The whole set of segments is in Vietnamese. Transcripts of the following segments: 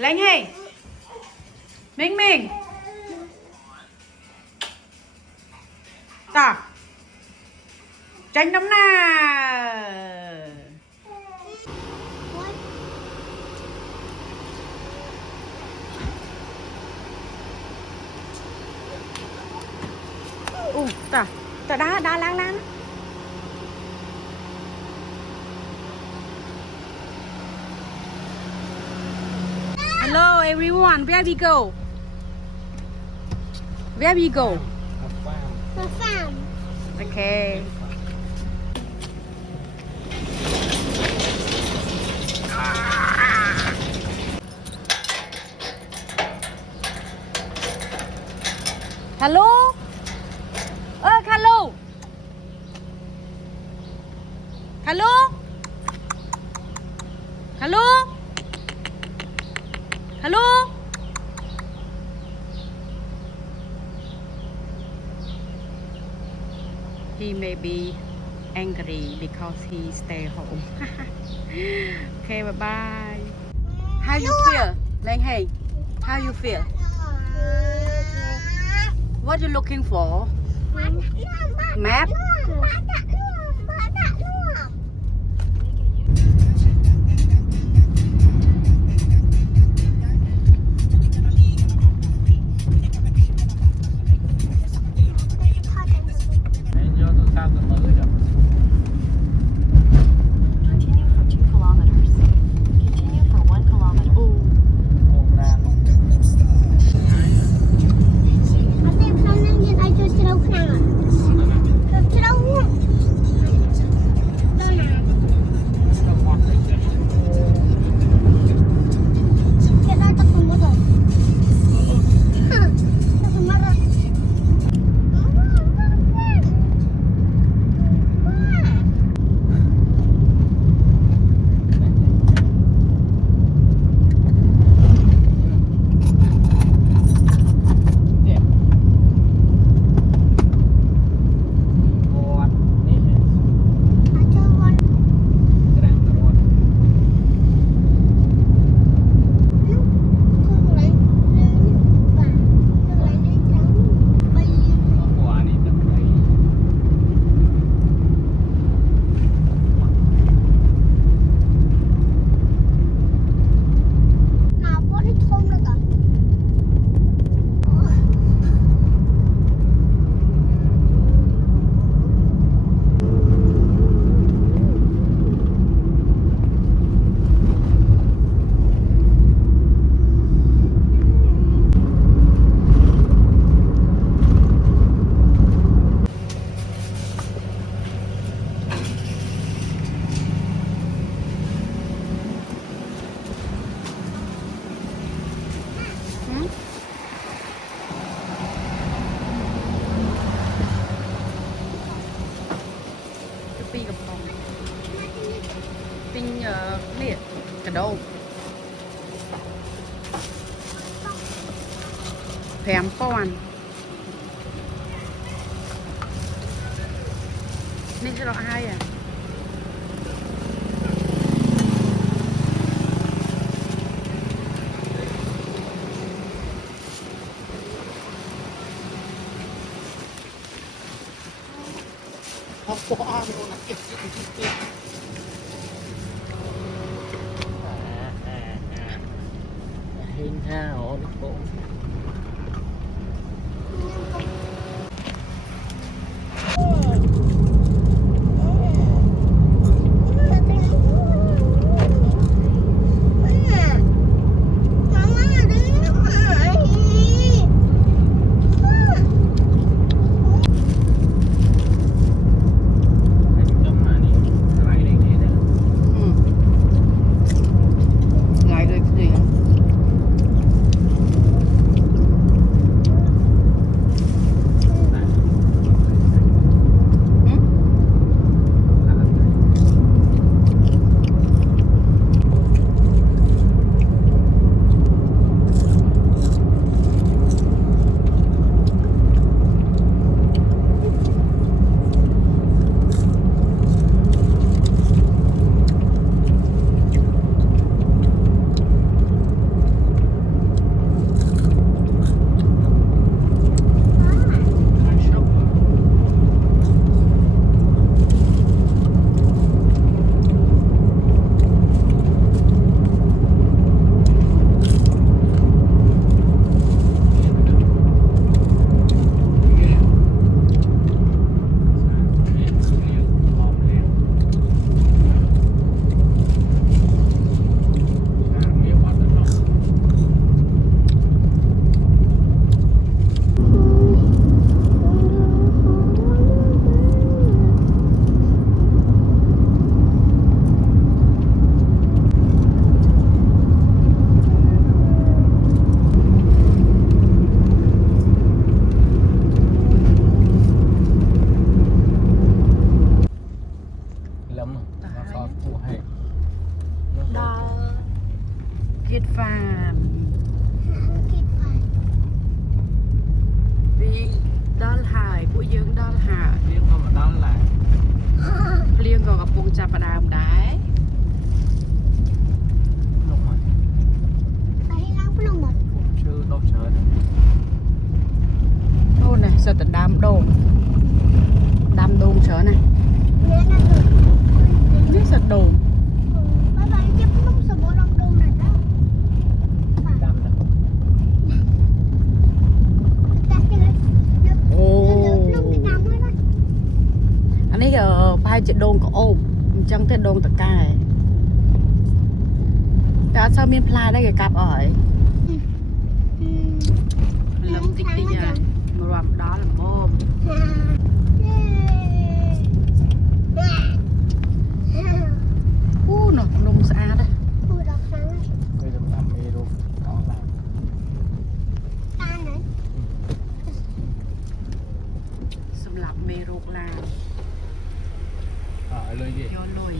Lên hề. Mình. Ta. Tranh đấm nào. Ta. Ta đá lang. Hello everyone, where we go? Where we go? The farm. Okay. Hello? Hello? Hello? Hello? Hello? He may be angry because he stay home. Okay, bye bye. How you feel? Like, hey, how you feel? What you looking for? Map? Piกับของปิ้งเนี่ยกระโดดแถมป้อนนี่จะรอให้อ่ะHấp bỏ ăn con này. Hình thao nó cũng Đó Kiệt Phạm Vì đó là hải của dương đó là hải វាក៏មកដល់ឡា เลี้ยงก็กับปงจับประดามได้ លងមកឈើដុះច្រើន โน่นน่ะสตดามโดงดามโดงเฉยน่ะนี่สตโดง ដាំដល់ โอ้อันนี้ก็พายจะโดงก็โอบจังแต่โดงตะกายแต่อันเช้ามีพลายได้กับกับอ่อยลำติ๊กติ๊กอ่ะมารวมđó là bom nó nung xa đó វាសម្រាប់មេរោគអស់ឡា สำหรับเมรุกลา អើលុយគេ ย้อนลอย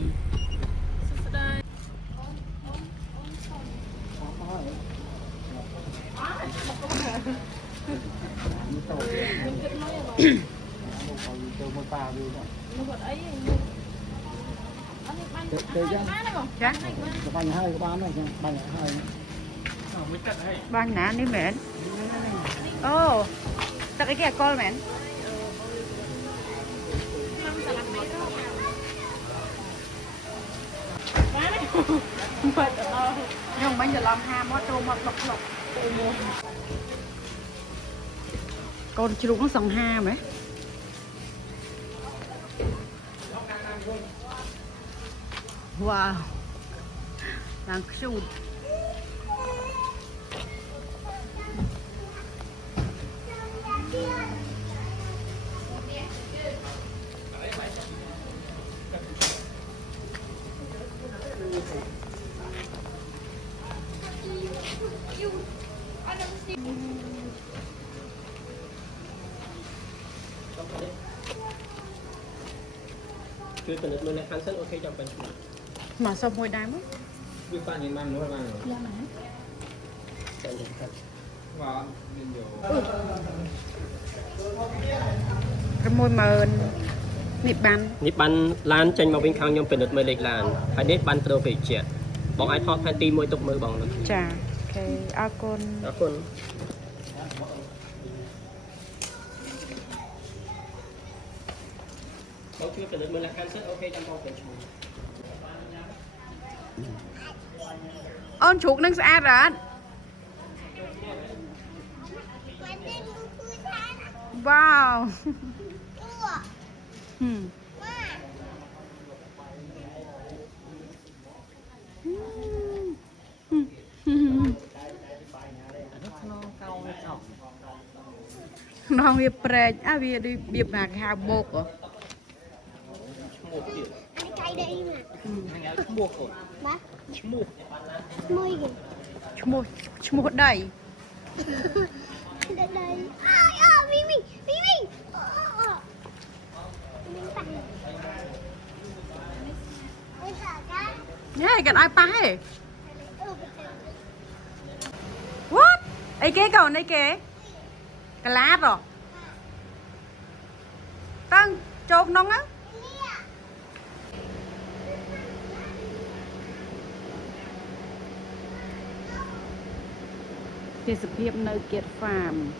ទៅមកប៉ាវាទៅចឹង จ้ะ ក្បាញ់ហើយក្បានហ្នឹងចឹងបាញ់ហើយមិនទឹកហើយ บ้านน้านี่แมนโอ้ตักไอ้แก่กอลแมนยังมันจะลำหามอโจมอหลอกหลอกcon chuột nó sòng ha mày wow đang chuộtជួយពិនិត្យមើលលក្ខខណ្ឌសិនអូខេចាំបាញ់ឆ្លាត mà sao môi đá mất វាប៉ាញ៉ាំបាននោះបានតែលក្ខខណ្ឌបាទមានយក cái môi mờn nịp bàn នេះបានឡានចេញមកវិញខាងខ្ញុំពិនិត្យមើលលេខឡានហើយនេះបានត្រូវពេកជាបងអាចថតផែនទីមួយទុកមើលបងណា chà cái a con អរគុណបងជួយពិនិត្យមើលលក្ខខណ្ឌសិនអូខេចាំបងទៅឈ្មោះ ôn chuột nâng xa rồi wow non việc prech à việc đi việc mà hào bột à ឈ្មោះទៀត ហ្នឹងហើយឈ្មោះកូនឈ្មោះ ឈ្មោះដី nhá cần ai pa hay what ấy kế còn ấy kế cái lá rồi tăng chốt nóng á thì sự hiệp nơi kiệt phàm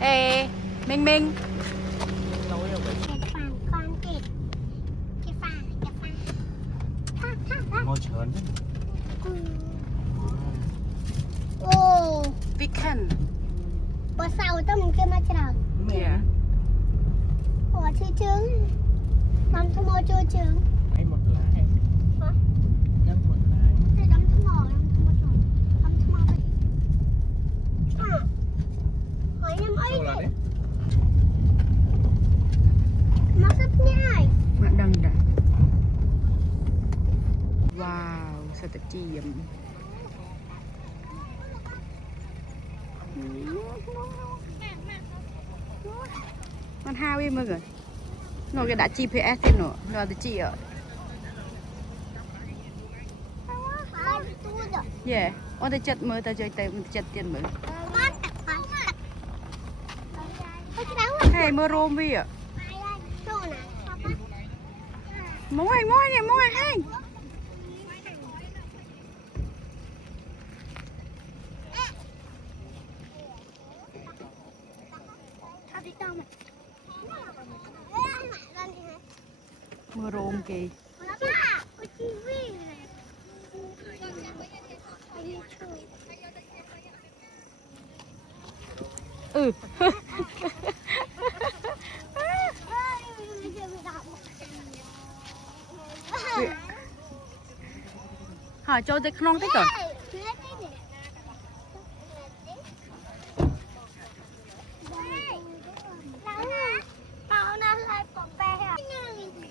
ê Minh Minh មកច្រើន weekend Bữa sau tao muốn kêu mà chờ. yeah chơi trứng. Đâm thơm mò chơi trứng. Hay một lá em. Hả? Nhắm một lá. Đây đâm thơm mò, đâm thơm mò rồi. Đâm thơm mò vậy. Hỏi em ấy Đâu là đi. đấy? Nó sắp nhai. Mak dang dah. Wow, satu cium. Con hao đi mọi người. Nó cái đã GPS thế nữa, nó tự chỉ ở. Yeah, on the chat mới ta chơi tay, chat tiền mới. Hey, mơ rôm đi ạ. Môi, hey. Mơ rôm kì. Ừ. Hả, cho tới non thế rồi.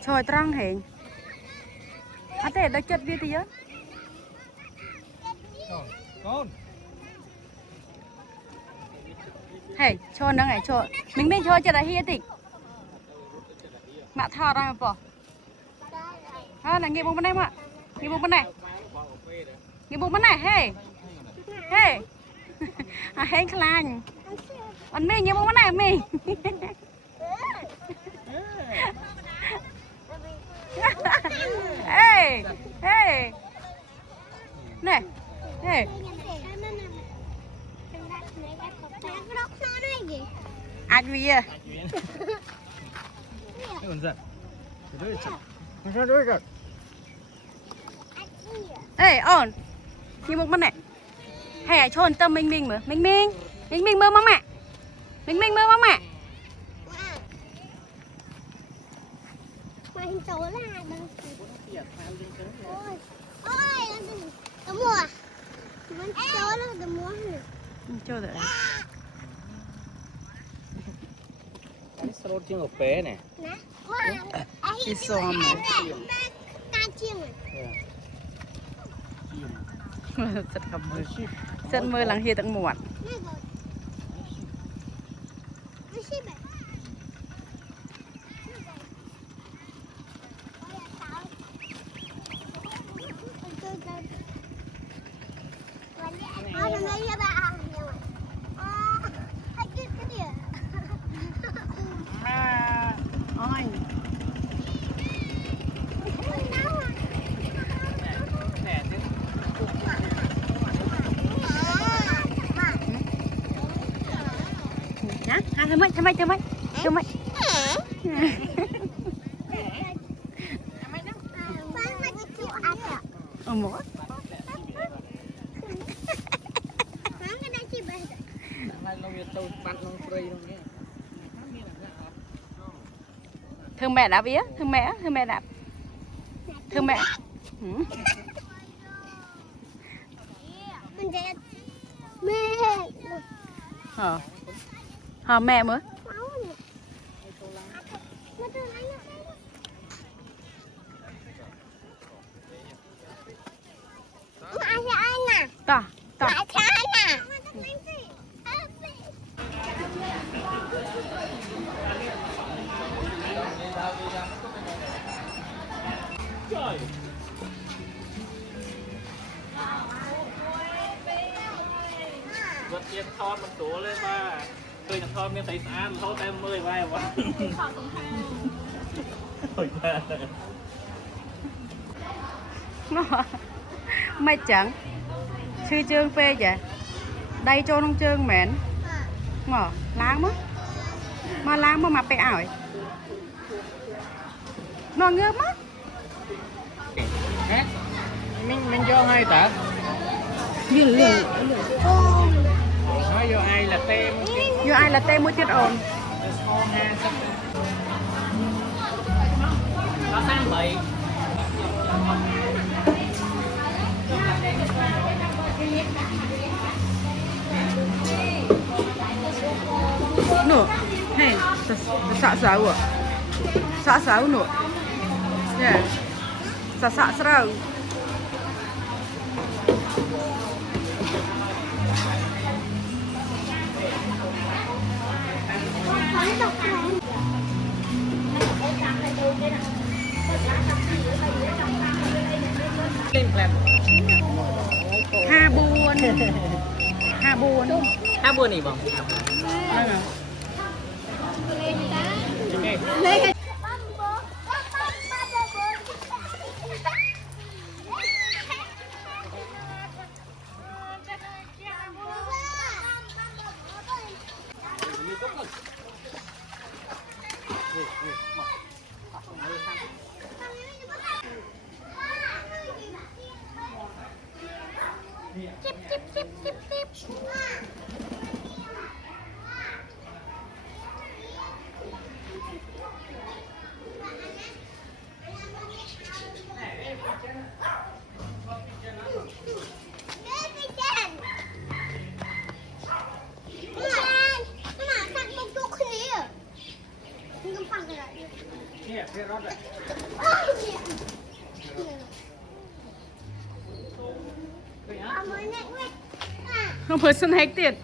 Trời trăng hẹn. À thế đã chất đi tí á. Con. Hey, cho nó này cho. Mình cho chất là hiết đi. Mạ thọ ra bỏ. À, là nghe bông bên này mà. Nghe bông bên này. Nghe bông bên này, hey. Hey. À, hẹn khá lành. Anh mình nghe bông bên này, mình. Hey, hey. Nè, hey. Ách vì à. Cái con giật. Cái đứa giật. Ê, ổn. Nhìn một bên này. Hay là cho tâm Minh mở. Minh mơ mong mẹ. Minh mơ mong mẹ. Mà hình tố là đừng. Ôi, tớ mua à? Mình tố là tớ mua hả? Cho rồi. Cái sốt chiên ngọc bé này. Nè. Cái xòm này. Ca chiên này. Rất cầm mơ. Rất mơ lắng hiệt tặng muộn. Ôi. Nhá, thơm mấy. Một. Thương mẹ đã vía, thương mẹ đã. Thương mẹ. Hả mẹ mới. Ta. Trời. Vật tiền thon mình tủ lên mà. Tôi nhặt thon miếng thấy ăn thâu tay 10 vai quá. Ôi ba. Mày chẳng. Sư chương phê vậy. Đây cho nông chương mến. Ngỏ, láng mất. Mà láng mà mặt bẹ ảo. Nó ngơ mất. Mình vô ngay ta. Như lửa. Nói vô ai là tem. Vô ai là tê mua tiết ổn. ថ្មី Nụ, hey, xạ xấu à? Xạ xấu nụ. Yeah. Xạ xấu. lên làm Ha buồn. Ha buồn. hát buồn này bông Đây nè. Chip chip chip chip chip. Không phải snack tiệt.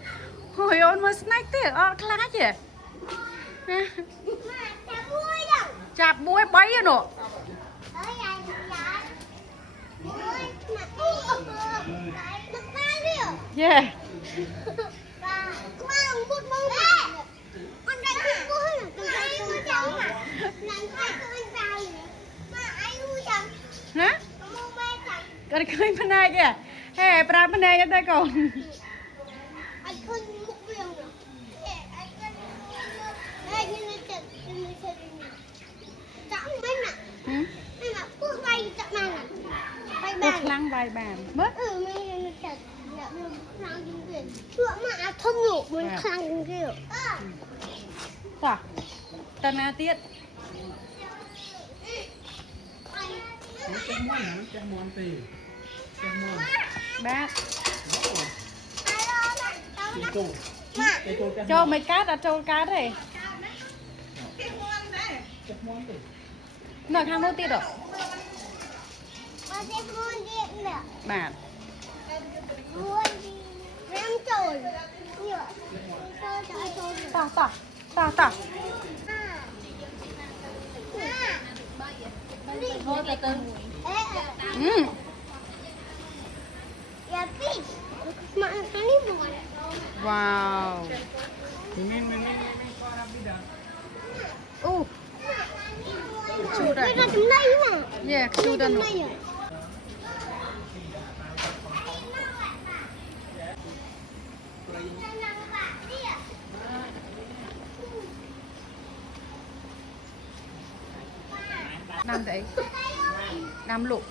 Hồi ôn mà snack tiệt. Khá chứ. Chạp búi bấy à nụ. Yeah. Hả? Con khơi bên này kìa. Hey, pra bên này cho tay con. Được lăng vài bàn. Mất. Không nhủ mình khăn kiểu. Tỏa. Tần à tiết. Bác. Cho mấy cát à, cho cát này. Nói khang nốt tiết rồi. Bạn. Tỏ. Wow. Sudah. Yeah, sudah. Nam đấy. Nam lục.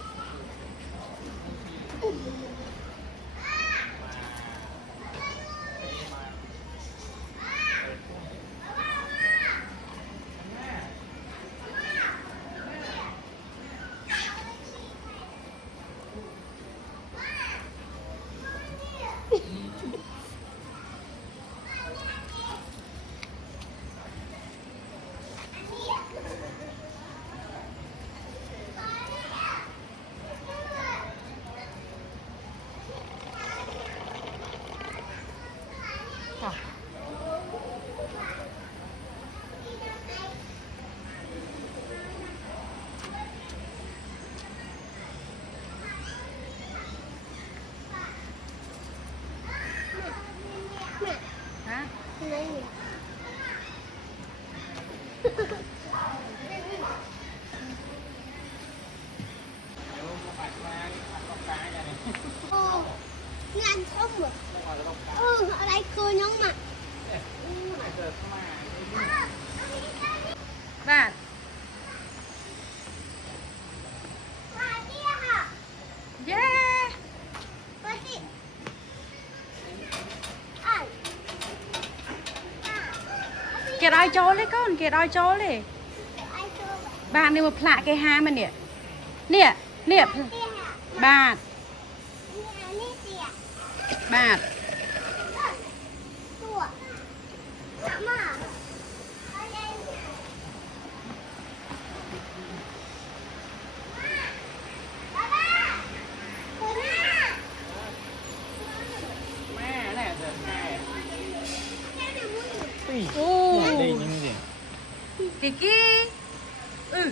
Hả? Nghe ăn không được. Ở đây cười nhóng mặt. Bạn. Yeah. Kiệt ai cho lấy con, kiệt ai cho lấy. bạn này mà phạ cái ha mà nè nè nè bạn bạn Má nè, giờ hai. ô Đi nhưng gì? Kiki ừ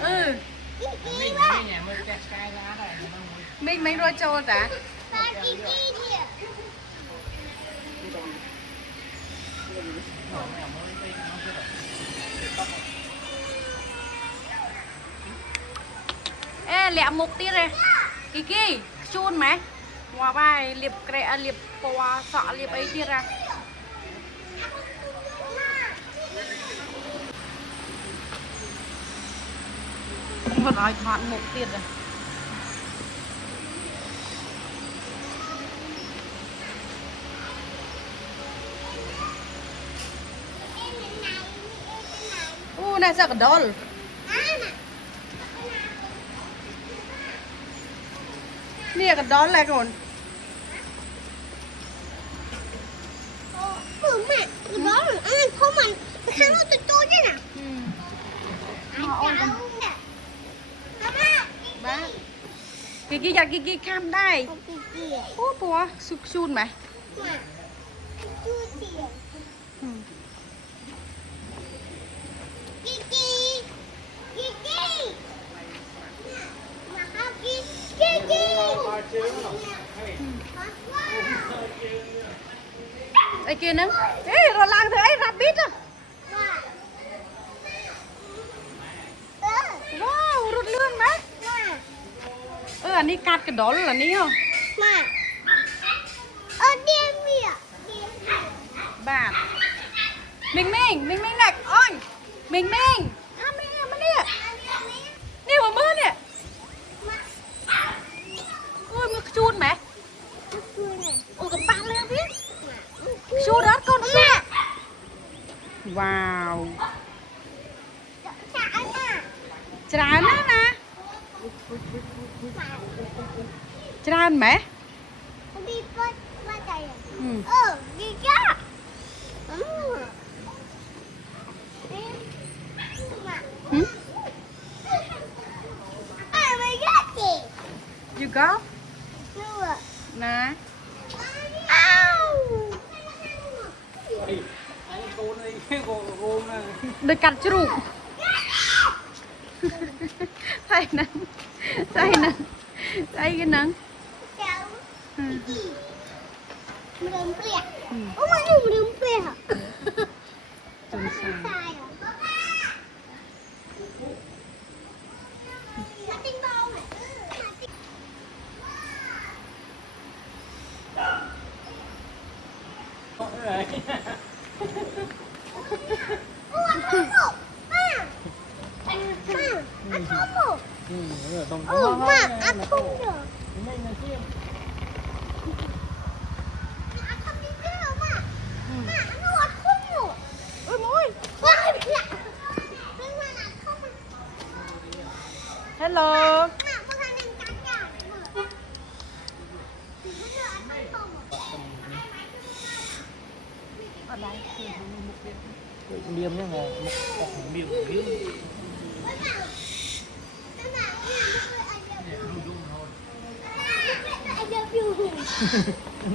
ừ Mình nhà mới cái lá đây nó vui. mình rồi cho ta ê lẹ một tiết này Kiki chun mày ngoài bài liệp kẹ liệp bò sọ liệp ấy tiết ra vật nói thoại một tiết rồi này sao cái đó nè cái đó lại còn mẹ cái đó là ăn không mà khăn nó tôi chứ nè ba Kiki giặt Kiki cam đây ô bùa sụp chun màyไอ้kiaนึงเอ้ยเราล้างเถอะไอ้รับบิดอ่ะว้าวรถเลื่อนไหมอันนี้กัดกระดอนเหรอนี่เหรอ มาเดียมเนี่ย บ้านมิงหนักอ้อยมิงทำนี่มาเนี่ยนี่หัวมือเนี่ยโอ้ยมือจูนไหมโอ้กับปานเลยพี่ชูรถก่อนชูว้าวจานนะจานไหมดีก็ว่าใจดีจ้าyou go นะ Cô này, cô này. โดยกัดจรูกใส่นั้นใส่กันนั้น Mượn bìa. Ủa mà nó mượn bìa hả? จนสาย Sai hả? Nó tinh bông này. Ủa, ăn không một. Má. Ăn không một. Má, ăn không được. ôi môi hello ở đây Liêm nhá, một miệng liêm.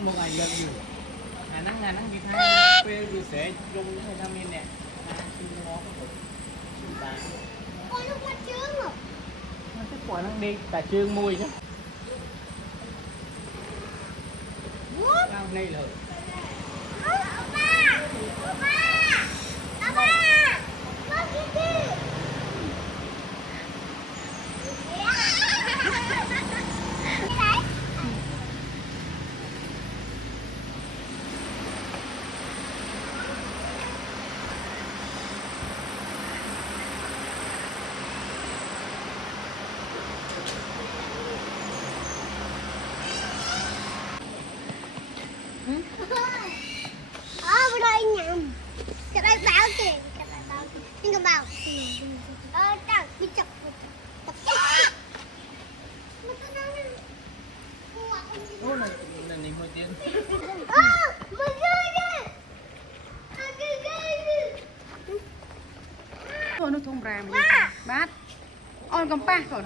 Một ngày lần nhiều. Ngà nắng Việt Nam quê vừa sẽ dùng những tham niên nè. Xin ngó có Con nó có trứng rồi. nó thích quả năng đi, cả trương mùi chứ. Cao đây là Ở đây nhầm. thùng rà mà bát on cầm pa rồi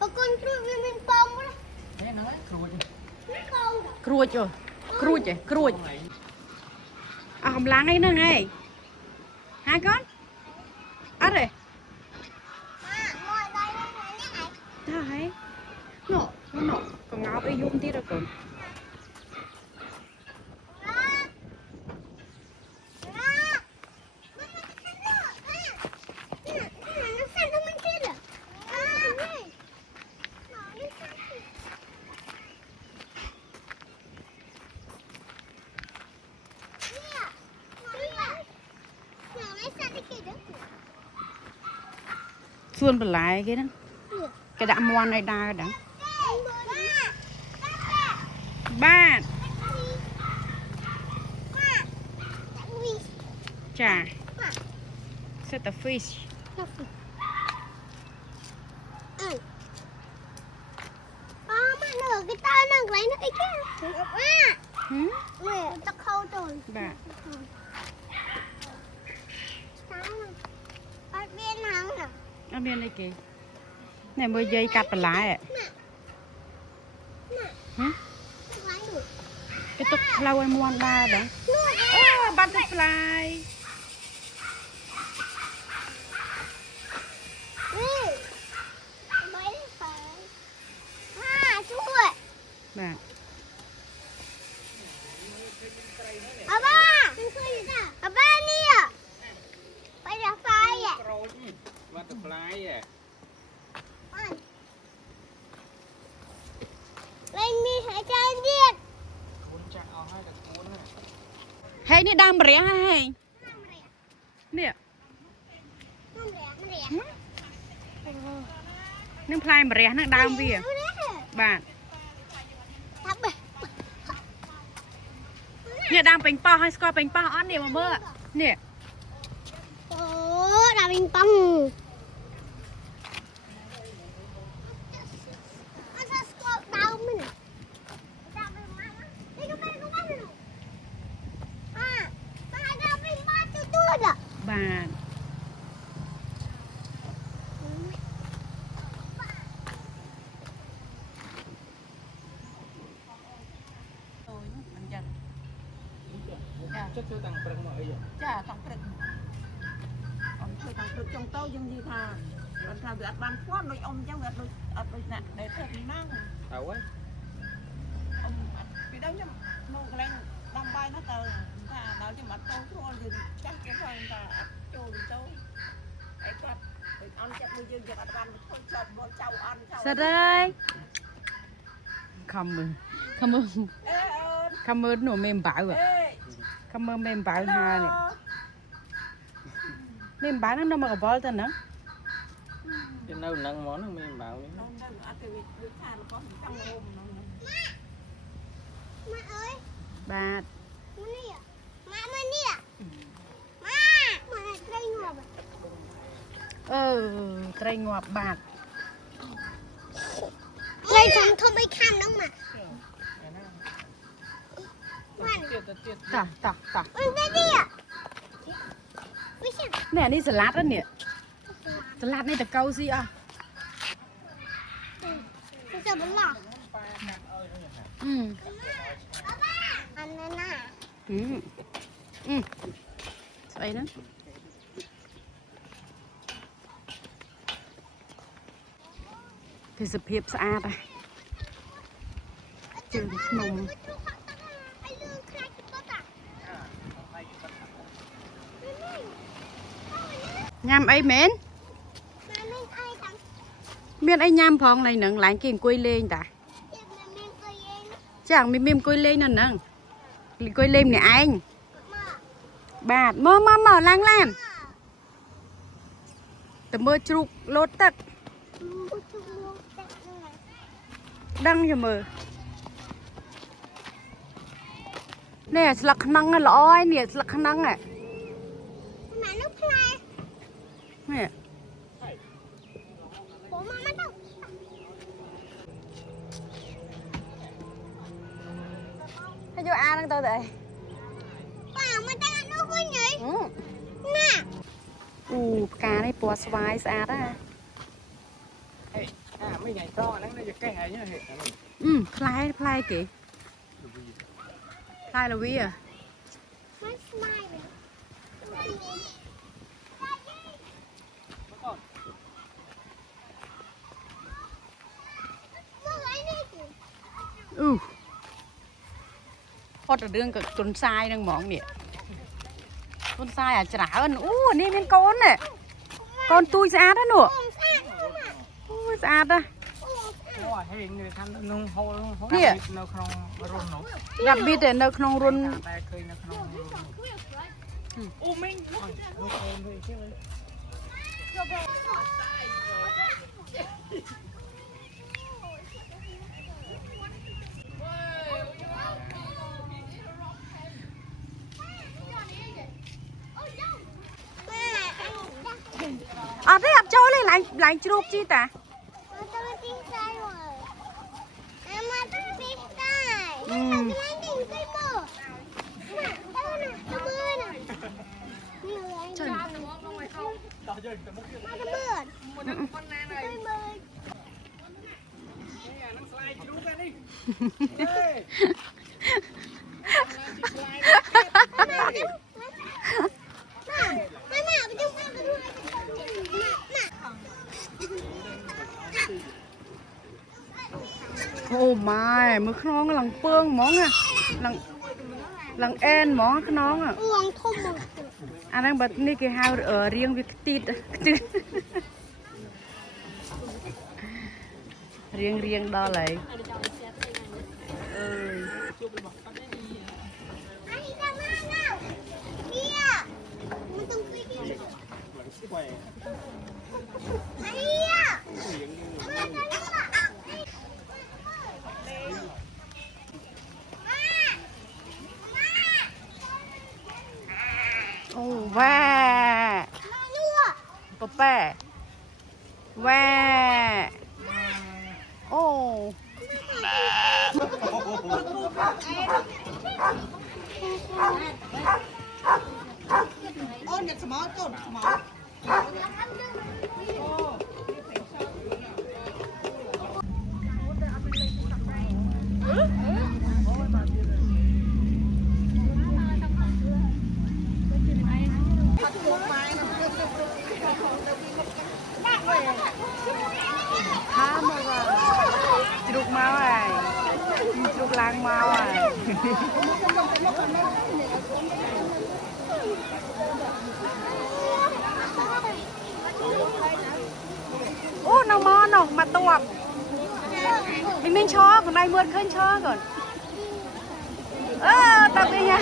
con cruột với mình bông đó Thế nói rồi không cruột rồi cruột à hồng láng ấy nữa ngay hai con ăn rồi ngồi đây nó nhảy ta thấy nó còn ngáo cái dung tí rồi còn xuân bật lại cái đó cái đạm moan này đa đắng ba chà set the fish mà nửa cái tay nâng lấy nó ít á nè tao khâu rồi bà ở bên nào nè ở bên đây kìa này mới dây cắt bật lại ạ cái tục lâu em moan đa đó butterfly bà butterfly à lên mi hãy cho anh biết cuốn chặt ao hai là cuốn này hayนี่ดำเรียให้เนี่ยนึ่งพลายมาเรียนั่งดำวิ่งบาทเนี่ยดำเป็นป้าให้สกอร์เป็นป้าอ้อนเนี่ยมาเบอร์เนี่ย โอ้ดาวิงปังบาทchắc chưa tăng phần mọi người ចាតង់ព្រឹកអ៊ំធ្វើតង់ព្រឹកចុងទៅយើងនិយាយថាអត់ថាវាអត់បានស្គាល់ដូចអ៊ំអញ្ចឹងវាអត់ដូចណាក់ដែលធ្វើពីម៉ាំង tao ấy អ៊ំពីដើមខ្ញុំនៅកន្លែងដំបាយនោះទៅថាដល់ខ្ញុំអត់ទៅស្គាល់យើងចាស់គេថាអត់ចូលទៅអីគាត់ដូចអន់ចិត្តមួយយើងអត់បានធ្វើជាប់មកចៅអន់ចៅ សរេខំមើលខំមើល អេអូន ខំមើលនោះមេម្បៅ អេ ខំមើលមេម្បៅហានេះមេម្បៅហ្នឹងនៅមកកបលទៅហ្នឹង cái nấu nâng món nó mình bảo នៅអត់គេវាថារបស់ចង់រោមហ្នឹង ម៉ាអើយ បាទ នេះម៉ាមើលនេះម៉ាត្រីងាប់ ត្រីងាប់បាទ ត្រីធំធំអីខាំហ្នឹងម៉ា tiết tiết តោះតោះតោះ អឺនេះវិសា នេះនេះសាឡាត់ហ្នឹងនេះសាឡាត់នេះតកៅស៊ីអស់ វិសាបន្លោះ អានណា ស្អីហ្នឹងទេសភាពស្អាតហ៎ជើងភ្នំញ៉ាំអីមែនមានអីញ៉ាំផងនៅហ្នឹងឡើងគេអង្គុយលេងតាចាមានអង្គុយលេងនៅហ្នឹងអង្គុយលេងម្នាក់ឯងបាទមកឡើងឡានទៅមើលជ្រូកលោតទឹកដឹងចាំមើលនេះស្លឹកខ្នឹងល្អហើយនេះស្លឹកខ្នឹងហ៎ ម៉ានោះផ្លែ នេះ បូម៉ាមកទៅ Nó vô A đang tôi đây. Wow, mà ta nó vui nhỉ? Nè. Cá này bò xoài xa đó. mấy ngày to nóจะแก้ไงเนี่ย plai kì. Plai là vi à? Nó smile này. Hốt ở đường cực tuần sai đang món nè. Tuần sai à chả ơn. Này bên con nè. Con tôi ra đó nữa. Ra đó. Nè. Gặp biết để nó không run. À thế ập trôi lên lại chụp chi ta? Ô mai, mới non cái lần phương món à, lần en món cái nón à. Anh đang bật ní cái hao ở riêng với cái tít, riêng đó lại. Wow, Papa, wow, oh. Ôn nhặt small con small. Trục máu này, trục lang máu này. Nó mò nó mà tuột. Mình cho, còn đây mượn khơi cho rồi. Tập đi nha.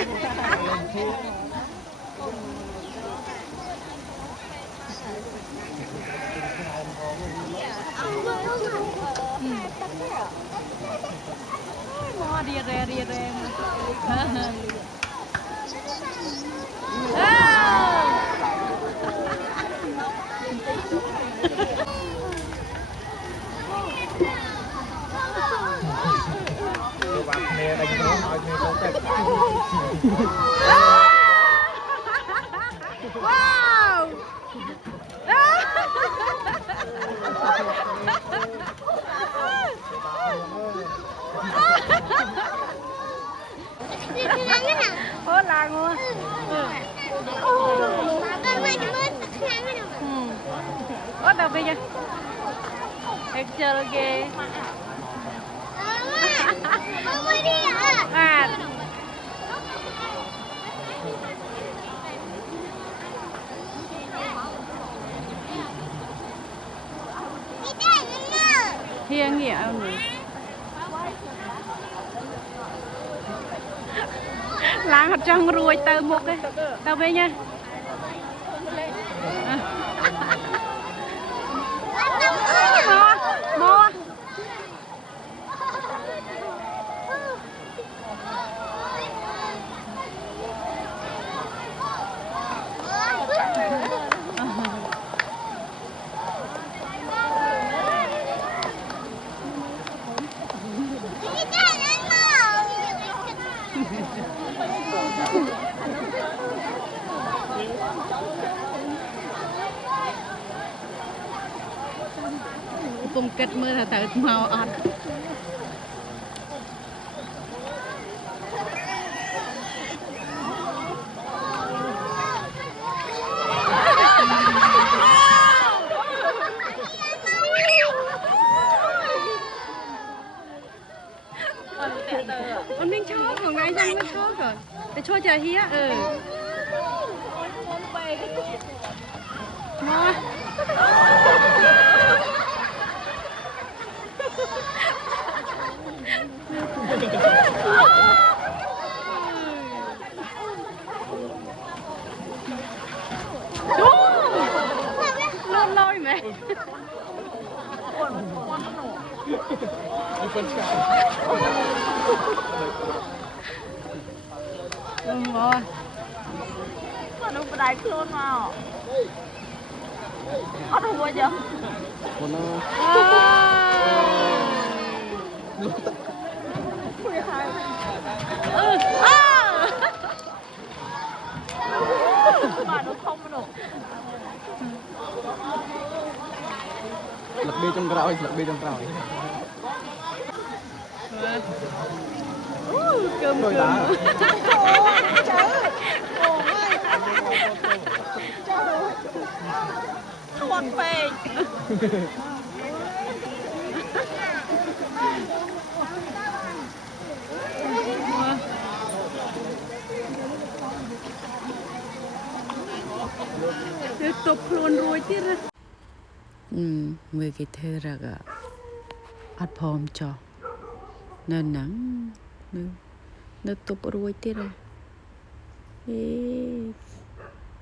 Dia re. Wow. Ôi là ngon. Ôi đâu bây giờ. Hết chơi ghê. À. Hiền nghĩa ông. Láng hạt trong ruồi tơ một cái tao về nha. Mò. Cùng kết mưa là tự màu ọt. Con mình chó của ngay răng mới chó rồi. Để cho chờ hía Ngon. Lôi lôi mẹ. Ngon. Nó có đáy luôn mà. Có đâu bao giờ. Mà nó không được. Lực bia trong rau, lực bia trong rau. Cơm Rồi đã. Con phê. Tục luôn rồi chứ. Người cái thơ ra gà ắt phom cho nên nắng nó tục rồi chứ ra.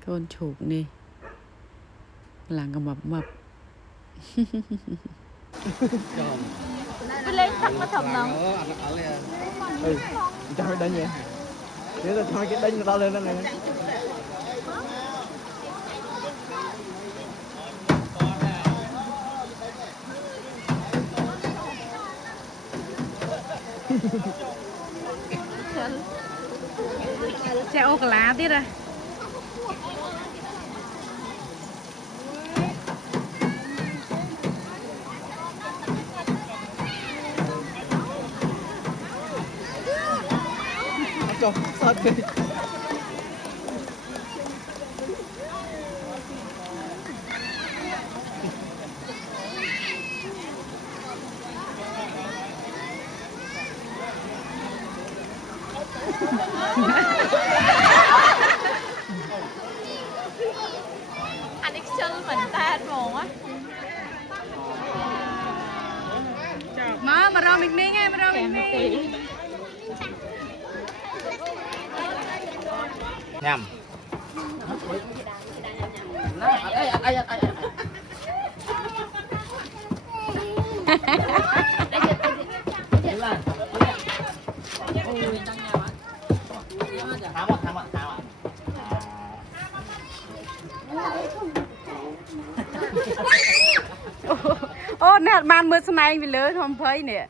Con chuột nè làng cái mập Cái lên thằng nó thầm nóng. Cho cái đánh vậy. Nếu là cho cái đánh nó lên đó này. Chạy ô cả lá tiết ra. Cho sát đi. Anh ấy chân mình ta rồi á. Mà rau mình nghe, mà rau mình Nhầm. Ô, nè, bạn mưa này vì lớn không thấy nè.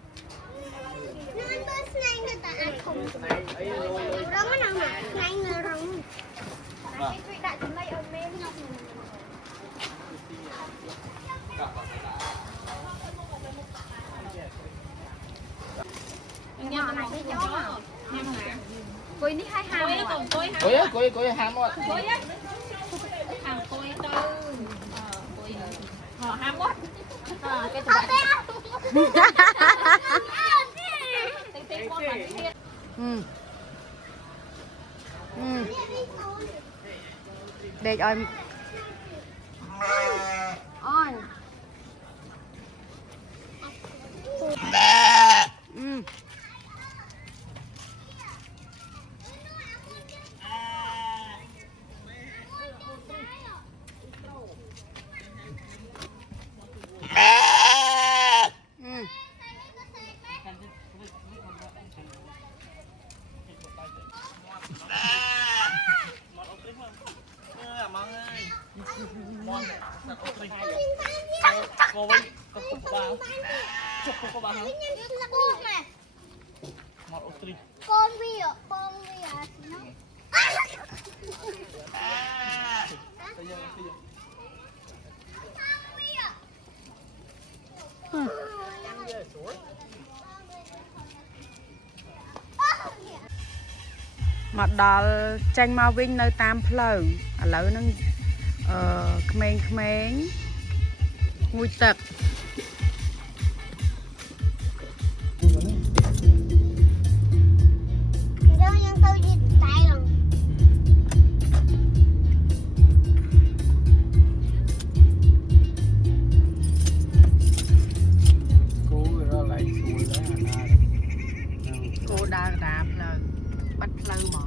Cối ní hai hàm à? Cối ham quá. Cối á? Hàng cối tư. Họ hàm quá. Cái tụi bạn. Để cho em. Ôi. Cô với có cục bao. Chụp cục bao hả? Một ô tri. Con vi à nó. មកដល់ចាញ់មកវិញនៅតាមផ្លូវឥឡូវហ្នឹងក្មេងៗងូតទឹក Đó nhân tôi đi tại lòng. Cô rồi lại xuôi đó là គោដើរតាមផ្លូវបាត់ផ្លូវហ្មង